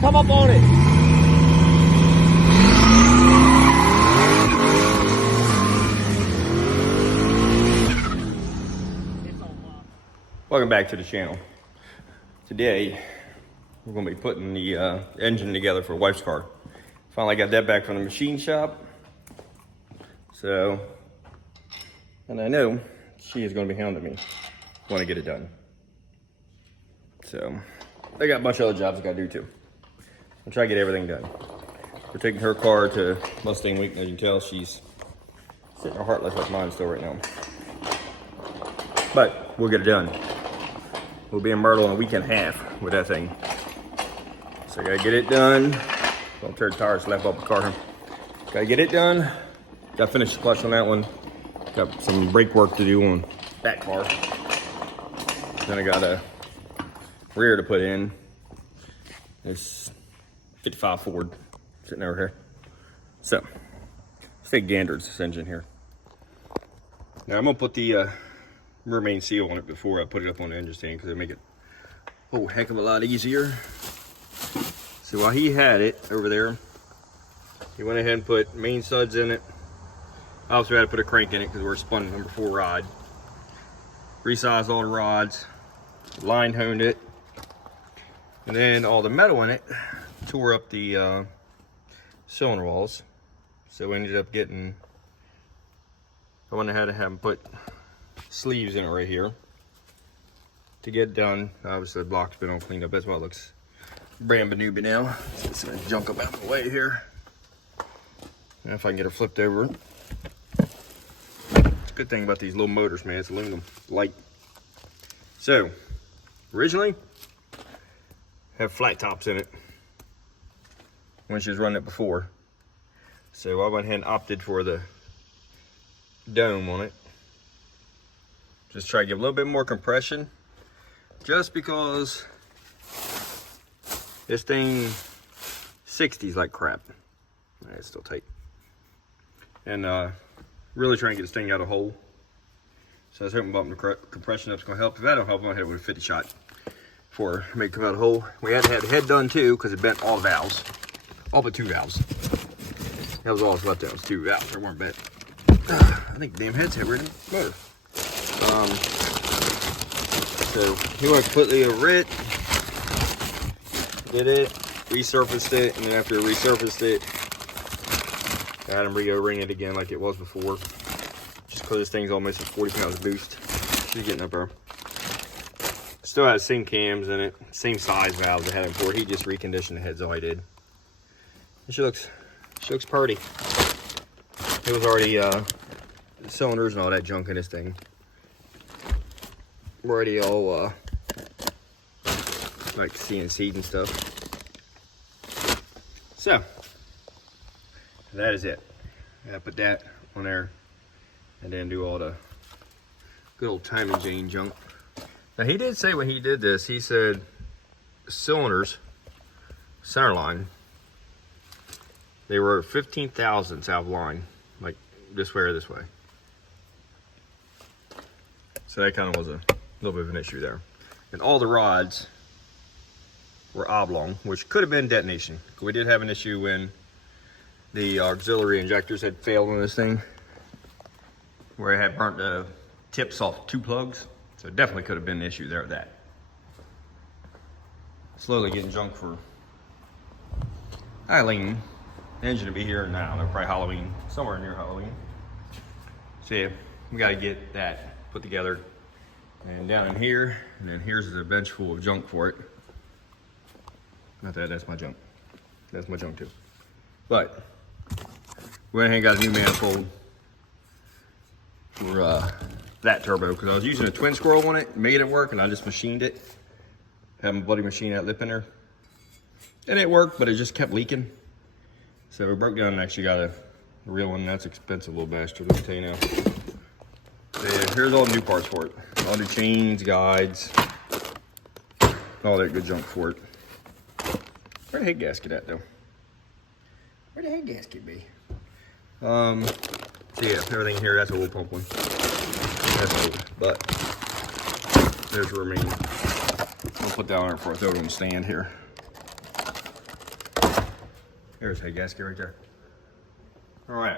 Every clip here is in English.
Come up on it. Welcome back to the channel. Today, we're going to be putting the engine together for wife's car. Finally got that back from the machine shop. So, and I know she is going to be hounding me when I get it done. So, I got a bunch of other jobs I got to do too. I'll try to get everything done. We're taking her car to Mustang Week, and as you can tell, she's sitting her heartless like mine still right now. But we'll get it done. We'll be in Myrtle in a week and a half with that thing. So I gotta get it done. Don't tear the tires left off the car. Gotta get it done. Gotta finish the clutch on that one. Got some brake work to do on that car. Then I got a rear to put in. This 55 Ford sitting over here. So, let's take ganders this engine here. Now I'm gonna put the rear main seal on it before I put it up on the engine stand, because it'll make it a whole heck of a lot easier. So while he had it over there, he went ahead and put main studs in it. I also had to put a crank in it because we're spun number 4 rod. Resized all the rods, line honed it, and then all the metal in it tore up the cylinder walls. So we ended up getting, I went ahead and had him put sleeves in it right here to get done. Obviously the block's been all cleaned up. That's why it looks brand new by now. Just gonna junk up out of the way here. And if I can get her flipped over. It's a good thing about these little motors, man. It's aluminum, light. So, originally, have flat tops in it when she was running it before. So I went ahead and opted for the dome on it. Just try to give a little bit more compression, just because this thing 60s like crap. It's still tight. And really trying to get this thing out of hole. So I was hoping bumping the compression up's gonna help. If that don't help, I'm gonna hit it with a 50 shot for make it come out of the hole. We had to have the head done too, because it bent all the valves. All but 2 valves. That was all that's left there, was 2 valves. They weren't bent. I think the damn head's heavier than the motor. So he went completely over it, did it, resurfaced it, and then after he resurfaced it, I had him re-O-ring it again like it was before, just because this thing's almost at 40 pounds boost. She's getting up there. Still has the same cams in it, same size valves I had him before. He just reconditioned the heads, all I did. And she looks pretty. It was already cylinders and all that junk in this thing. We're already all like CNC'd and stuff. So that is it. I put that on there and then do all the good old timing chain junk. Now he did say when he did this, he said cylinders, center line, they were 15 thousandths out of line, like this way or this way. So that kind of was a little bit of an issue there. And all the rods were oblong, which could have been detonation. We did have an issue when the auxiliary injectors had failed on this thing, where it had burnt the tips off 2 plugs. So it definitely could have been an issue there with that. Slowly getting junk for Eileen. The engine will be here now. They're probably Halloween, somewhere near Halloween. So yeah, we got to get that put together. And down in here, and then here's the bench full of junk for it. Not that, that's my junk. That's my junk too. But, we went ahead and got a new manifold for that turbo, because I was using a twin scroll on it, made it work, and I just machined it. Had my buddy machine that lip in there. And it worked, but it just kept leaking. So we broke down and actually got a real one. That's expensive, little bastard, let me tell you now. And here's all the new parts for it. All the chains, guides, all that good junk for it. Where'd the head gasket at though? Where'd the head gasket be? So yeah, everything here, that's a oil pump one. That's old, but there's the remaining. I'll put that on there before I throw it on the stand here. There's a gasket right there. All right.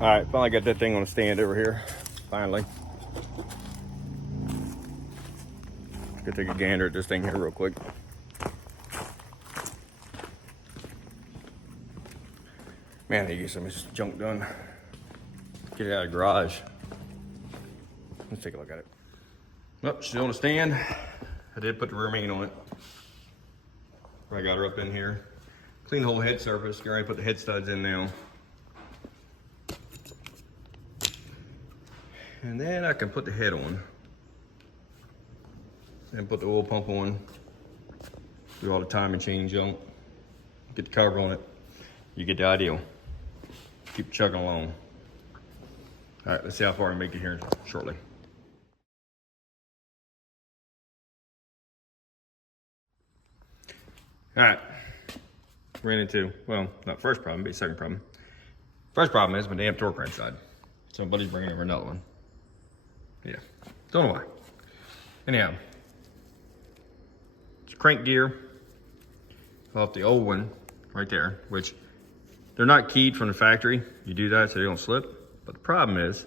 All right, finally got that thing on a stand over here. Finally. Gonna take a gander at this thing here real quick. Man, I need to get some of this junk done. Get it out of the garage. Let's take a look at it. Oh, she's on a stand. I did put the rear main on it. I got her up in here. Clean the whole head surface. Gary put the head studs in now. And then I can put the head on. And put the oil pump on. Do all the timing chain junk. Get the cover on it. You get the idea. Keep chugging along. All right, let's see how far I make it here shortly. All right, ran into, well, not first problem, but second problem. First problem is my damn torque wrench died. Somebody's bringing over another one. Yeah, don't know why. Anyhow, it's crank gear off the old one right there, which they're not keyed from the factory. You do that so they don't slip. But the problem is,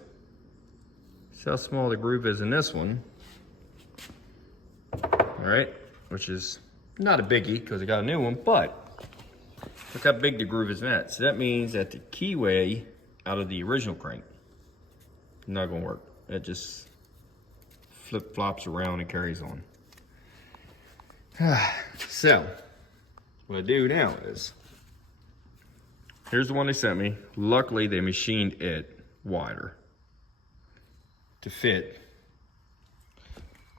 see how small the groove is in this one. All right, which is not a biggie because I got a new one, but look how big the groove is in that. So that means that the keyway out of the original crank not gonna work. It just flip-flops around and carries on. So, what I do now is, here's the one they sent me. Luckily, they machined it wider to fit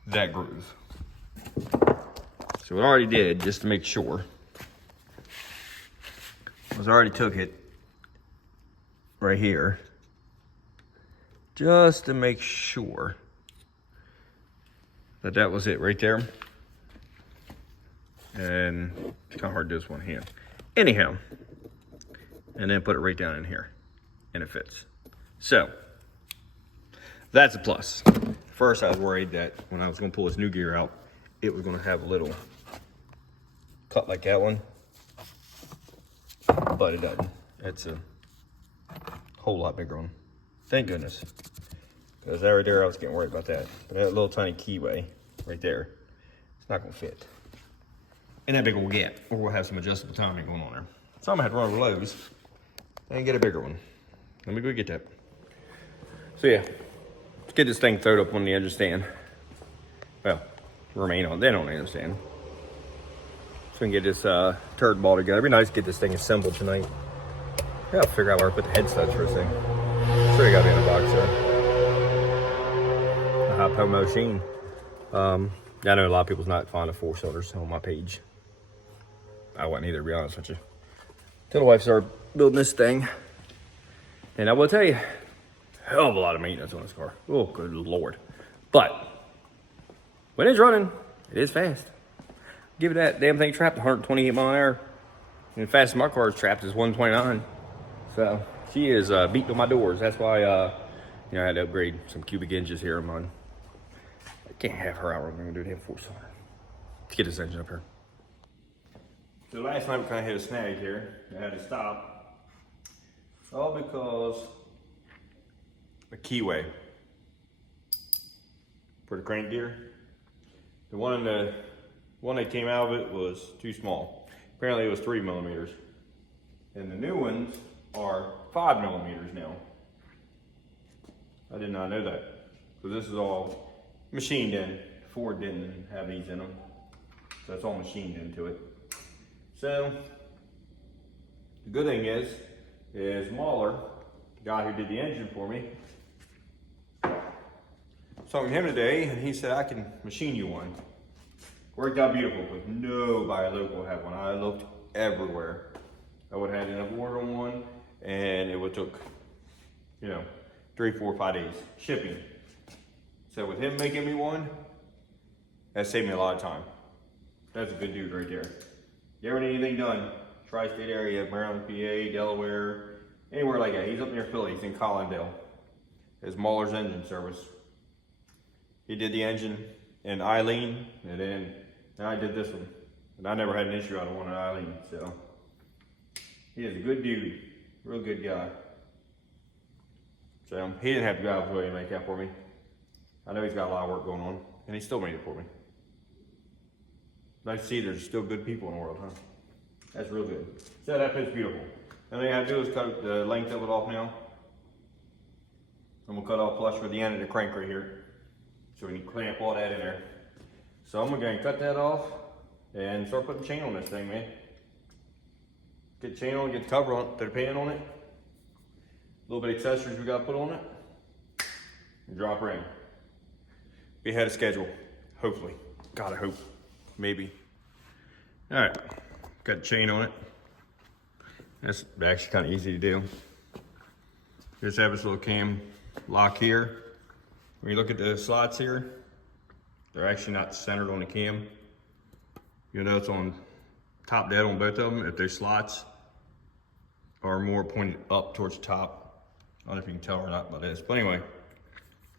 that groove. So what I already did, just to make sure, was I already took it right here, just to make sure that that was it right there. And it's kind of hard to do this one hand. Anyhow, and then put it right down in here, and it fits. So, that's a plus. First, I was worried that when I was gonna pull this new gear out, it was gonna have a little cut like that one, but it doesn't. It's a whole lot bigger one. Thank goodness. Because right there, I was getting worried about that. But that little tiny keyway right there, it's not gonna fit. And that big one we'll get, or we'll have some adjustable timing going on there. So I'm gonna have to run over Lowe's and get a bigger one. Let me go get that. So yeah, let's get this thing thrown up on the edge of the stand. Well, remain on, they don't understand. So we can get this turd ball together. It'd be nice to get this thing assembled tonight. I gotta figure out where I put the head studs for this thing. Sure, you gotta be in the box there. A high po machine. I know a lot of people's not fond of 4-cylinders on my page. I wasn't either, to be honest with you. Till the wife started building this thing. And I will tell you, hell of a lot of maintenance on this car. Oh, good Lord. But when it's running, it is fast. Give it that damn thing trapped 128 mile an hour. And the fastest my car is trapped is 129. So she is beating on my doors. That's why I had to upgrade some cubic inches here on mine. I can't have her out. We're gonna do a damn 4-cylinder. Let's get this engine up here. So last night we kind of hit a snag here. I had to stop. All because the keyway for the crank gear. The one that came out of it was too small. Apparently it was 3 millimeters. And the new ones are 5 millimeters now. I did not know that. So this is all machined in. Ford didn't have these in them. So it's all machined into it. So the good thing is Mahler, the guy who did the engine for me, talking to him today, and he said I can machine you one. Worked out beautiful, but nobody local had one. I looked everywhere. I would have had enough order on one, and it would took, 3, 4, 5 days shipping. So with him making me one, that saved me a lot of time. That's a good dude right there. You ever need anything done, tri-state area, Maryland, PA, Delaware, anywhere like that. He's up near Philly, he's in Collindale. His Mahler's Engine Service. He did the engine, and Eileen, and then I did this one. And I never had an issue out of one and Eileen, so. He is a good dude, real good guy. So he didn't have to go out of his way to make that for me. I know he's got a lot of work going on, and he still made it for me. Nice to see there's still good people in the world, huh? That's real good. So that fits beautiful. The thing I have to do is cut the length of it off now. And we'll cut off flush with the end of the crank right here. So we can clamp all that in there. So I'm gonna cut that off and start putting chain on this thing, man. Get the chain on, get the cover on, put a pan on it. A little bit of accessories we gotta put on it. And drop her in. Be ahead of schedule, hopefully. Gotta hope, maybe. All right, got the chain on it. That's actually kind of easy to do. Just have this little cam lock here. When you look at the slots here, they're actually not centered on the cam. You'll notice on top dead on both of them, if their slots are more pointed up towards the top. I don't know if you can tell or not by this, but anyway,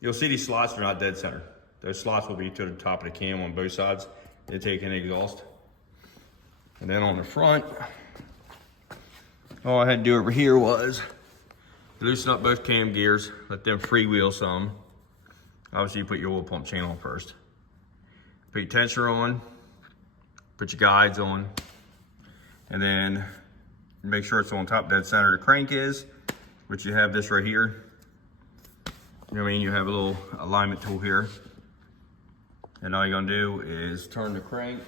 you'll see these slots are not dead center. Those slots will be to the top of the cam on both sides. They take in the exhaust. And then on the front, all I had to do over here was loosen up both cam gears, let them freewheel some. Obviously you put your oil pump chain on first. Put your tensioner on, put your guides on, and then make sure it's on top dead center the crank is, which you have this right here. You know what I mean? You have a little alignment tool here. And all you're gonna do is turn the crank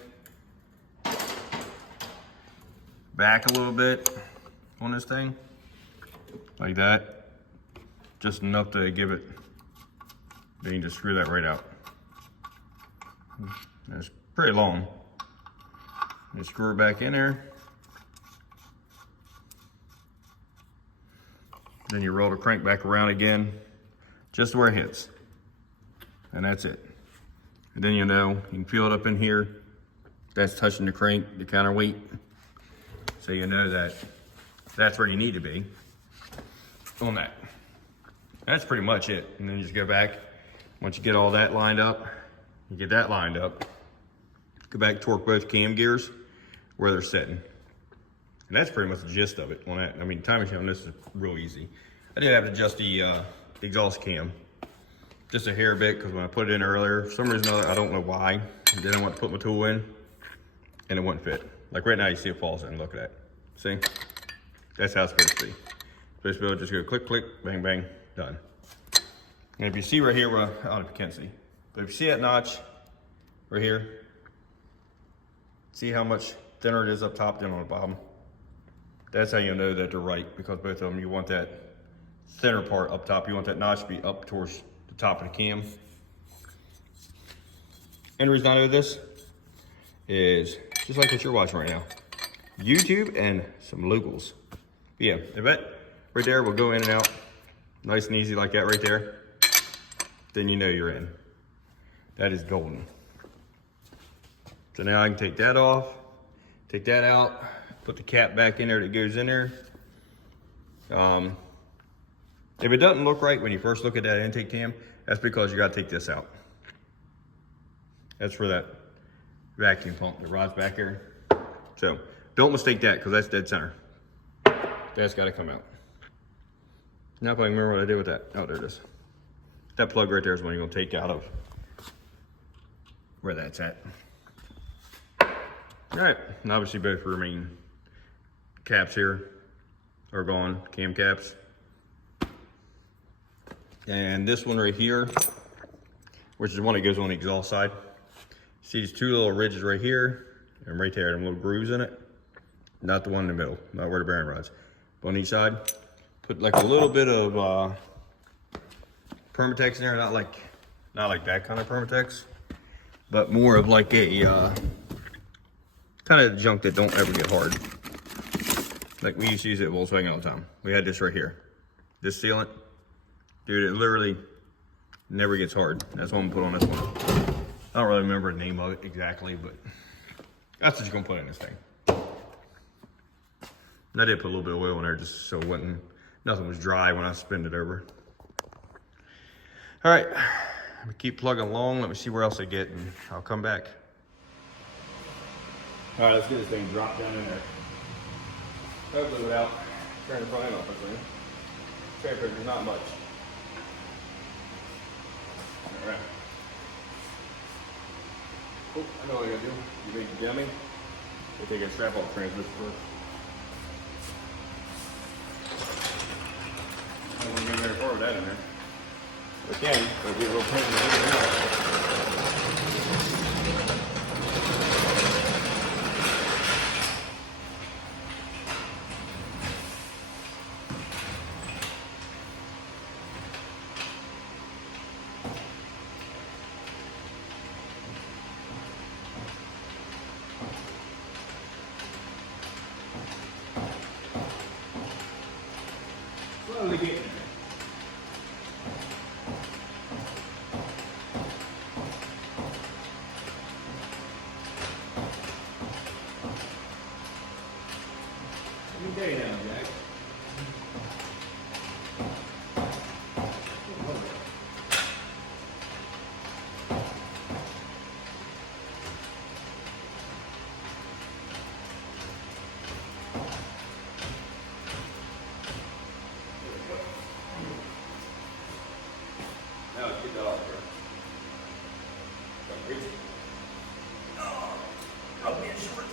back a little bit on this thing, like that. Just enough to give it, then you just screw that right out. It's pretty long. You screw it back in there. Then you roll the crank back around again, just where it hits. And that's it. And then you know, you can feel it up in here. That's touching the crank, the counterweight. So you know that that's where you need to be on that. That's pretty much it. And then you just go back. Once you get all that lined up, you get that lined up, go back, torque both cam gears where they're sitting. And that's pretty much the gist of it on that. I mean, timing on this is real easy. I did have to adjust the exhaust cam just a hair bit, because when I put it in earlier, for some reason or other, I don't know why, I didn't want to put my tool in and it wouldn't fit. Like right now, you see it falls in, look at that. See? That's how it's supposed to be. Supposed to be able to just go click, click, bang, bang, done. And if you see right here, well, I don't know if you can see, but if you see that notch right here, see how much thinner it is up top than on the bottom? That's how you know that they're right, because both of them, you want that thinner part up top. You want that notch to be up towards the top of the cam. And the reason I know this is just like what you're watching right now. YouTube and some locals. But yeah, the vet right there will go in and out nice and easy like that right there. Then you know you're in. That is golden. So now I can take that off, take that out, put the cap back in there that goes in there. If it doesn't look right when you first look at that intake cam, that's because you gotta take this out. That's for that vacuum pump that rods back here. So don't mistake that, because that's dead center. That's gotta come out. Now if I can remember what I did with that. Oh, there it is. That plug right there is one you're gonna take out of where that's at. All right, and obviously both remaining caps here are gone, cam caps. And this one right here, which is the one that goes on the exhaust side. See these two little ridges right here, and right there, them little grooves in it. Not the one in the middle, not where the bearing rods. But on each side, put like a little bit of Permatex in there, not like that kind of Permatex, but more of like a kind of junk that don't ever get hard. Like we used to use it at Volkswagen all the time. We had this right here, this sealant. Dude, it literally never gets hard. That's what I'm gonna put on this one. I don't really remember the name of it exactly, but that's what you're gonna put in this thing. And I did put a little bit of oil in there just so it wasn't, nothing was dry when I spinned it over. All right, We keep plugging along. Let me see where else I get, and I'll come back. All right, let's get this thing dropped down in there. Hopefully without turning the front end off this thing. Track pressure, not much. All right. Oh, I know what I gotta do. You big dummy. We'll take a strap off the transmission first. I don't want to go very far with that in there. We can, but it'll be a little pain in the rear. Slowly getting there. Okay now, Jack. Now let's get that off here. Don't reach it. Oh, man, short.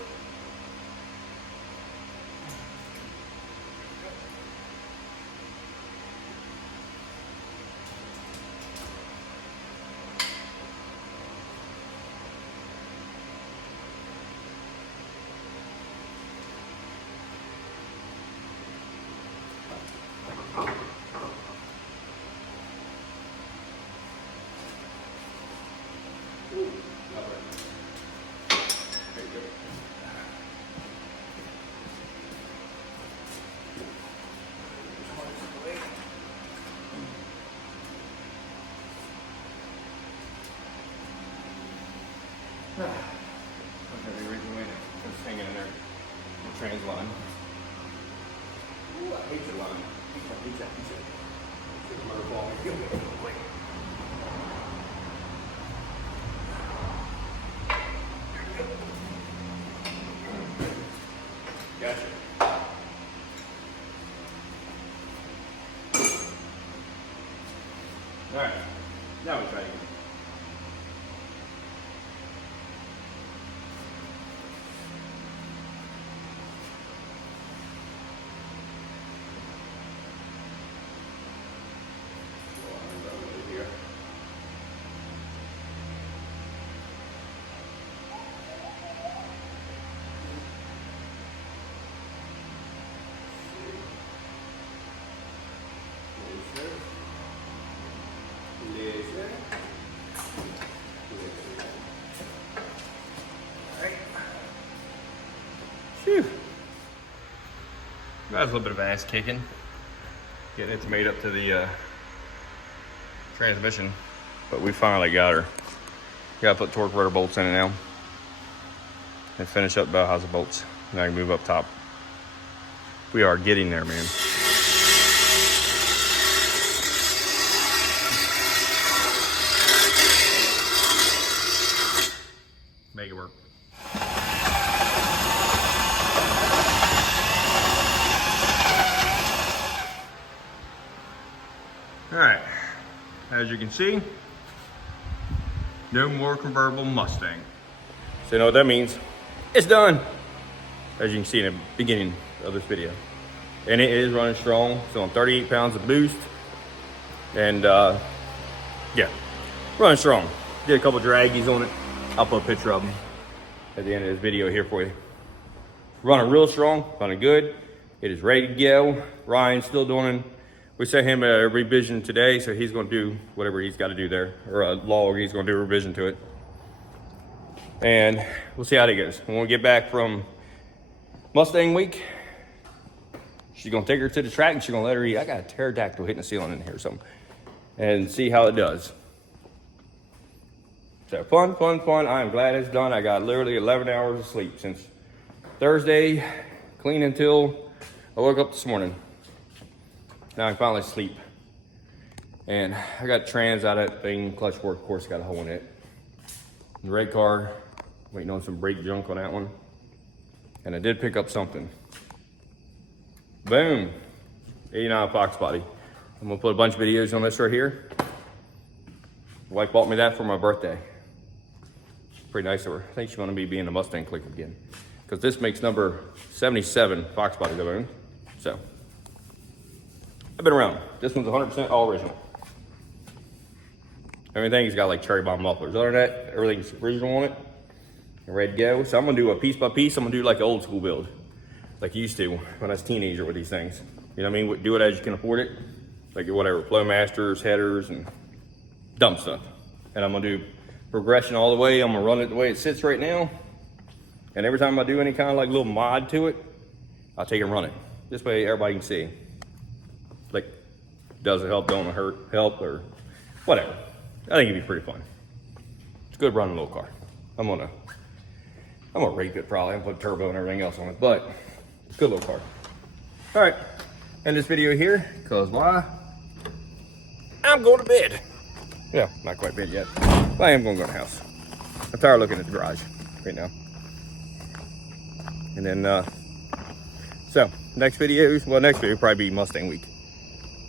Okay, the reason why it's hanging in there. The trans line. Ooh, I hate your line. I hate that. It's a motor ball. Wait. Gotcha. All right. Now we try again. Phew. That was a little bit of ass kicking. Getting it made up to the transmission, but we finally got her. Gotta put torque rotor bolts in it now and finish up the housing bolts. Now I can move up top. We are getting there, man. Make it work. All right, as you can see, no more convertible Mustang. So you know what that means? It's done. As you can see in the beginning of this video. And it is running strong. It's on 38 pounds of boost. And yeah, running strong. Did a couple draggies on it. I'll put a picture of them at the end of this video here for you. Running real strong, running good. It is ready to go. Ryan's still doing, we sent him a revision today, so he's gonna do whatever he's gotta do there, or a log, he's gonna do a revision to it. And we'll see how that goes. When we get back from Mustang week, she's gonna take her to the track and she's gonna let her eat. I got a pterodactyl hitting the ceiling in here or something. And see how it does. So fun, fun, fun. I am glad it's done. I got literally 11 hours of sleep since Thursday, clean until I woke up this morning. Now I can finally sleep. And I got trans out of that thing, clutch work, of course, got a hole in it. The red car, waiting on some brake junk on that one. And I did pick up something. Boom, 89 Fox body. I'm gonna put a bunch of videos on this right here. My wife bought me that for my birthday. Pretty nice of her. I think she wanted me to be in the Mustang clique again. Because this makes number 77 Fox body that I own. So, I've been around. This one's 100% all original. Everything's got like cherry bomb mufflers. Other than that, everything's original on it. And ready to go. So I'm gonna do a piece by piece. I'm gonna do like an old school build. Like you used to when I was a teenager with these things. You know what I mean? Do it as you can afford it. Like whatever, flow masters, headers, and dumb stuff. And I'm gonna do progression all the way. I'm gonna run it the way it sits right now. And every time I do any kind of like little mod to it, I'll take and run it. This way everybody can see. Like, does it help, don't it hurt, help, or whatever. I think it'd be pretty fun. It's a good running little car. I'm gonna rape it probably and put turbo and everything else on it, but it's a good little car. All right, end this video here, because why? I'm going to bed. Yeah, not quite bed yet, but I am gonna go to the house. I'm tired of looking at the garage right now. And then, so next video will probably be Mustang week.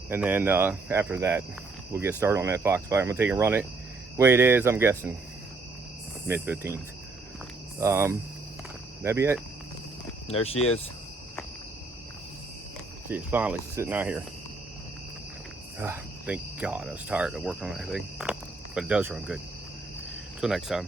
And then after that, we'll get started on that Fox body. I'm gonna take and run it. The way it is, I'm guessing mid 15s. That'd be it. And there she is. She's finally sitting out here. Thank God, I was tired of working on that thing. But it does run good. Till next time.